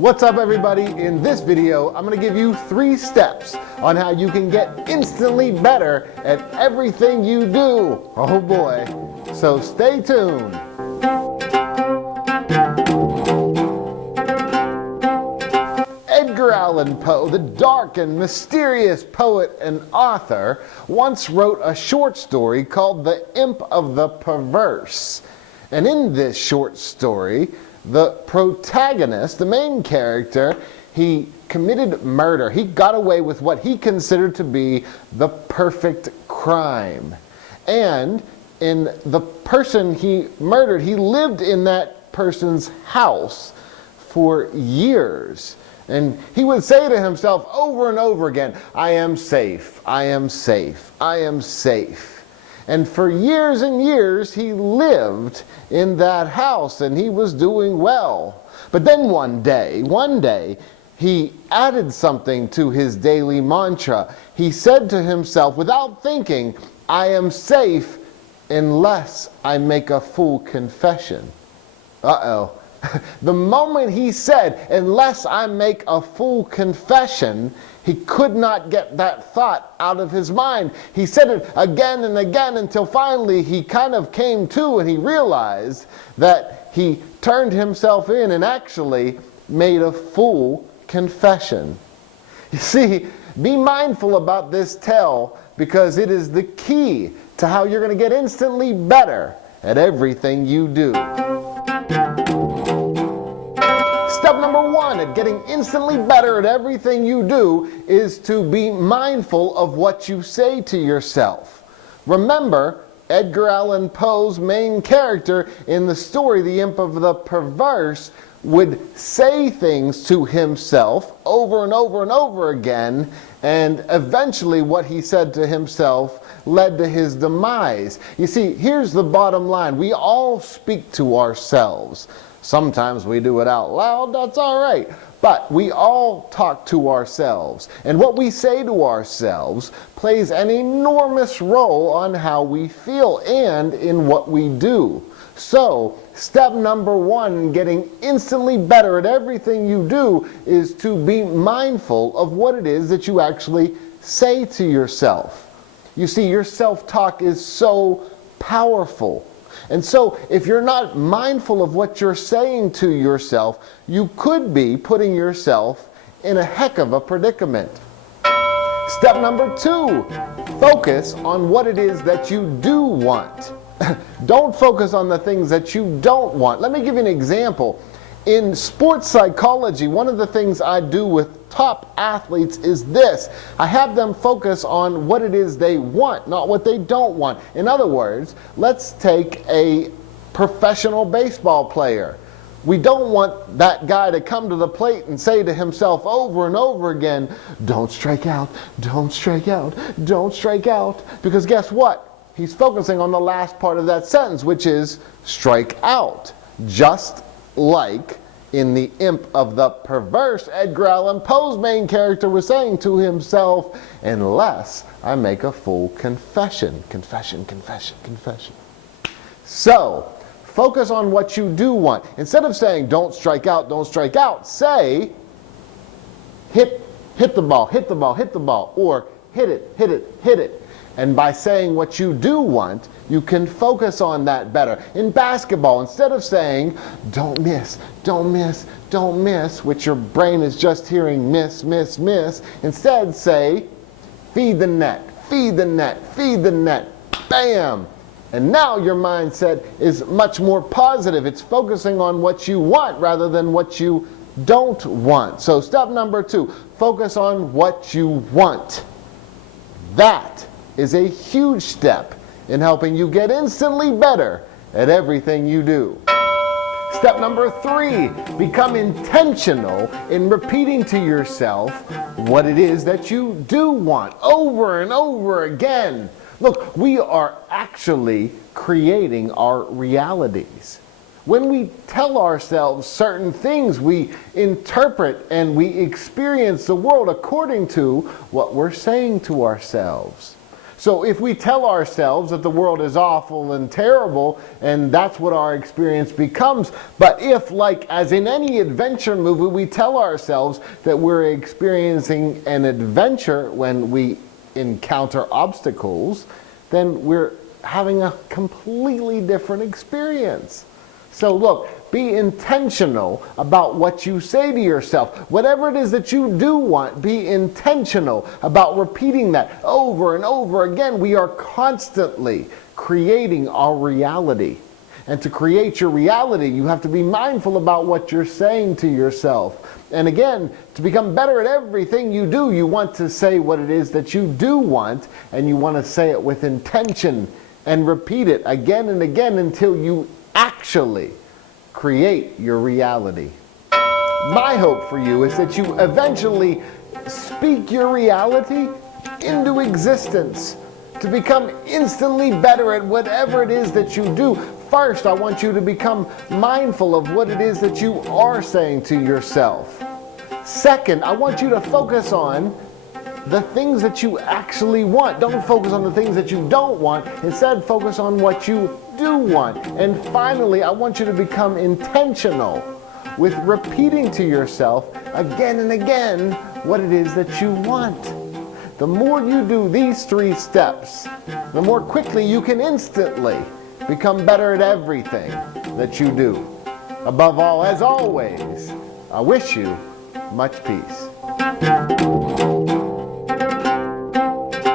What's up, everybody? In this video, I'm going to give you 3 steps on how you can get instantly better at everything you do. Oh boy. So stay tuned. Edgar Allan Poe, the dark and mysterious poet and author, once wrote a short story called The Imp of the Perverse. And in this short story, the protagonist, the main character, he committed murder. He got away with what he considered to be the perfect crime. And in the person he murdered, he lived in that person's house for years. And he would say to himself over and over again, I am safe, I am safe, I am safe. And for years and years, he lived in that house and he was doing well. But then one day, he added something to his daily mantra. He said to himself, without thinking, I am safe unless I make a full confession. Uh-oh. The moment he said, unless I make a full confession, he could not get that thought out of his mind. He said it again and again until finally he kind of came to and he realized that he turned himself in and actually made a full confession. You see, be mindful about this tale because it is the key to how you're going to get instantly better at everything you do. Step number 1 at getting instantly better at everything you do is to be mindful of what you say to yourself. Remember, Edgar Allan Poe's main character in the story, The Imp of the Perverse, would say things to himself over and over and over again, and eventually what he said to himself led to his demise. You see, here's the bottom line. We all speak to ourselves. Sometimes we do it out loud, that's all right. But we all talk to ourselves. And what we say to ourselves plays an enormous role on how we feel and in what we do. So, step number 1, getting instantly better at everything you do, is to be mindful of what it is that you actually say to yourself. You see, your self-talk is so powerful. And so, if you're not mindful of what you're saying to yourself, you could be putting yourself in a heck of a predicament. Step number 2, focus on what it is that you do want. Don't focus on the things that you don't want. Let me give you an example. In sports psychology, one of the things I do with top athletes is this. I have them focus on what it is they want, not what they don't want. In other words, let's take a professional baseball player. We don't want that guy to come to the plate and say to himself over and over again, don't strike out, don't strike out, don't strike out. Because guess what? He's focusing on the last part of that sentence, which is strike out. Just like in The Imp of the Perverse, Edgar Allan Poe's main character was saying to himself, unless I make a full confession. Confession, confession, confession. So, focus on what you do want. Instead of saying, don't strike out, say, hit the ball, hit the ball, hit the ball, or hit it, hit it, hit it. And by saying what you do want, you can focus on that better. In basketball, instead of saying, don't miss, don't miss, don't miss, which your brain is just hearing miss, miss, miss, instead say, feed the net, feed the net, feed the net, bam! And now your mindset is much more positive. It's focusing on what you want rather than what you don't want. So step number 2, focus on what you want. That is a huge step in helping you get instantly better at everything you do. Step number 3, become intentional in repeating to yourself what it is that you do want over and over again. Look, we are actually creating our realities. When we tell ourselves certain things, we interpret and we experience the world according to what we're saying to ourselves. So if we tell ourselves that the world is awful and terrible, and that's what our experience becomes, but if, like as in any adventure movie, we tell ourselves that we're experiencing an adventure when we encounter obstacles, then we're having a completely different experience. So look, be intentional about what you say to yourself. Whatever it is that you do want, be intentional about repeating that over and over again. We are constantly creating our reality. And to create your reality, you have to be mindful about what you're saying to yourself. And again, to become better at everything you do, you want to say what it is that you do want, and you want to say it with intention and repeat it again and again until you actually create your reality. My hope for you is that you eventually speak your reality into existence to become instantly better at whatever it is that you do. First, I want you to become mindful of what it is that you are saying to yourself. Second, I want you to focus on the things that you actually want. Don't focus on the things that you don't want. Instead, focus on what you do want. And finally, I want you to become intentional with repeating to yourself again and again what it is that you want. The more you do these 3 steps, the more quickly you can instantly become better at everything that you do. Above all, as always, I wish you much peace.